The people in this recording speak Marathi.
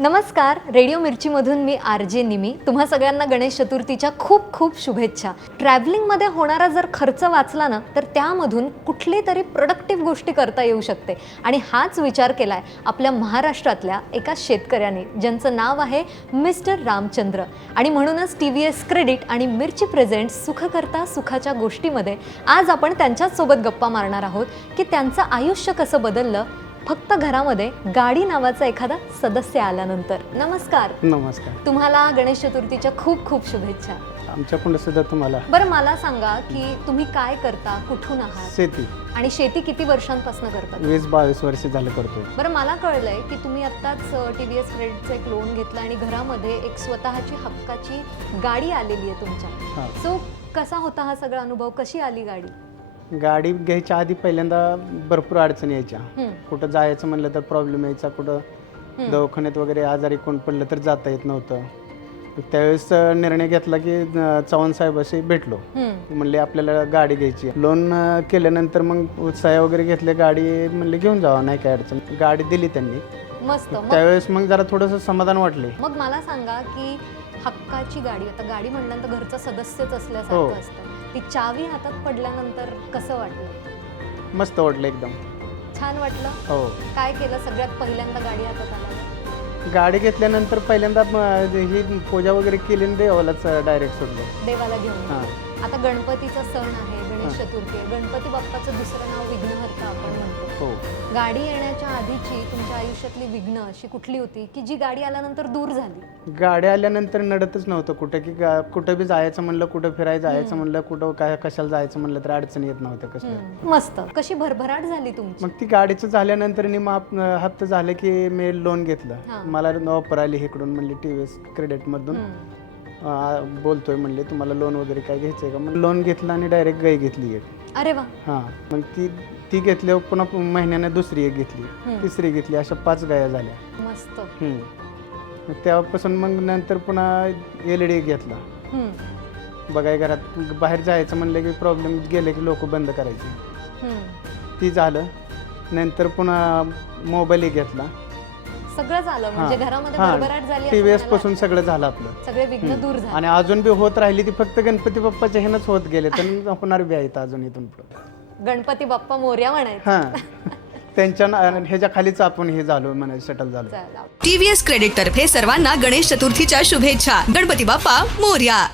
नमस्कार, रेडिओ मिर्चीमधून मी आरजे निमी. तुम्हा सगळ्यांना गणेश चतुर्थीच्या खूप खूप शुभेच्छा. ट्रॅव्हलिंगमध्ये होणारा जर खर्च वाचला ना तर त्यामधून कुठली तरी प्रोडक्टिव्ह गोष्टी करता येऊ शकते आणि हाच विचार केलाय आपल्या महाराष्ट्रातल्या एका शेतकऱ्याने, ज्यांचं नाव आहे मिस्टर रामचंद्र. आणि म्हणूनच TVS क्रेडिट आणि मिर्ची प्रेझेंट्स सुख करता सुखाच्या गोष्टीमध्ये आज आपण त्यांच्याचसोबत गप्पा मारणार आहोत की त्यांचं आयुष्य कसं बदललं फक्त घरामध्ये गाडी नावाचा एखादा सदस्य आल्यानंतर. नमस्कार. नमस्कार. तुम्हाला गणेश चतुर्थीच्या खूप खूप शुभेच्छा. आमच्याकडून सुद्धा तुम्हाला. बरं, मला सांगा की तुम्ही काय करता, कुठून आहात? शेती. आणि शेती किती वर्षांपासून करता? 20-22 वर्ष झालं करतोय. बरं, मला कळलंय की तुम्ही आत्ताच TVS क्रेडिटचं एक लोन घेतलं आणि घरामध्ये एक स्वतःची हक्काची गाडी आलेली आहे तुमच्या. सो कसा होता हा सगळा अनुभव? कशी आली गाडी? घ्यायच्या आधी पहिल्यांदा भरपूर अडचणी यायच्या. कुठं जायचं म्हणलं तर प्रॉब्लेम यायचा, कुठं दवाखान्यात वगैरे आजारी कोण पडलं तर जाता येत नव्हतं. त्यावेळेस निर्णय घेतला की चव्हाण साहेबाशी भेटलो. म्हणले आपल्याला गाडी घ्यायची. लोन केल्यानंतर मग सह्या वगैरे घेतले, गाडी म्हणले घेऊन जावा, नाही काय अडचण. गाडी दिली त्यांनी. मस्त. त्यावेळेस मग जरा थोडंसं समाधान वाटले. मग मला सांगा की हक्काची गाडी, आता गाडी म्हणल्यानंतर घरचा सदस्यच असल्यासारखं असतं, ती चावी हातात पडल्यानंतर कसं वाटलं? मस्त वाटलं, एकदम छान वाटलं. हो. काय केलं सगळ्यात पहिल्यांदा गाडी हातात आल्यावर? गाडी घेतल्यानंतर पहिल्यांदा ही पूजा वगैरे केली आणि देवालाच डायरेक्ट सोडलं. देवाला घेऊन. आता गणपतीचा सण आहे, गणेश चतुर्थी आहे. गणपती बाप्पाचं दुसरं नाव विघ्नहर्ता आपण म्हणतो. गाडी येण्याच्या आधीची तुमच्या आयुष्यातली विघ्न अशी कुठली होती की जी गाडी आल्यानंतर दूर झाली? गाडी आल्यानंतर नडतच नव्हतं कुठं, की कुठं बी जायचं म्हणलं, कुठं फिरायला जायचं म्हणलं, कुठं काय कशाला जायचं म्हणलं तर अडचणी येत नव्हत्या कसं. मस्त. कशी भरभराट झाली तुमची? मग ती गाडीचं झाल्यानंतर हप्ता झालं की मी लोन घेतलं. मला ऑफर आली इकडून, म्हणली TVS क्रेडिट मधून बोलतोय, म्हणले तुम्हाला लोन वगैरे काय घ्यायचंय का? मग लोन घेतलं आणि डायरेक्ट गाय घेतली एक. अरे वा. मग ती घेतल्यावर पुन्हा महिन्याने दुसरी एक घेतली, तिसरी घेतली, अशा 5 गाया झाल्या. मस्त. तेव्हापासून मग नंतर पुन्हा LED घेतला. बघाय घरात बाहेर जायचं म्हणलं की प्रॉब्लेम गेले की लोक बंद करायचे. ती झालं. नंतर पुन्हा मोबाईल घेतला. सगळं झालं म्हणजे घरामध्ये भरभराट झाली. TVS पासून सगळं झालं आपलं. सगळे विघ्न दूर झाले. आणि अजून बी होत राहिली ती फक्त गणपती बाप्पाच्या ह्यानंच होत गेले, तर होणार बी आहेत अजून इथून पुढे. गणपती बाप्पा मोरया म्हणायचं. त्यांच्या ह्याच्या खालीच आपण हे झालो म्हणायचं, सेटल झालो. TVS क्रेडिट तर्फे सर्वांना गणेश चतुर्थीच्या शुभेच्छा. गणपती बाप्पा मोरया.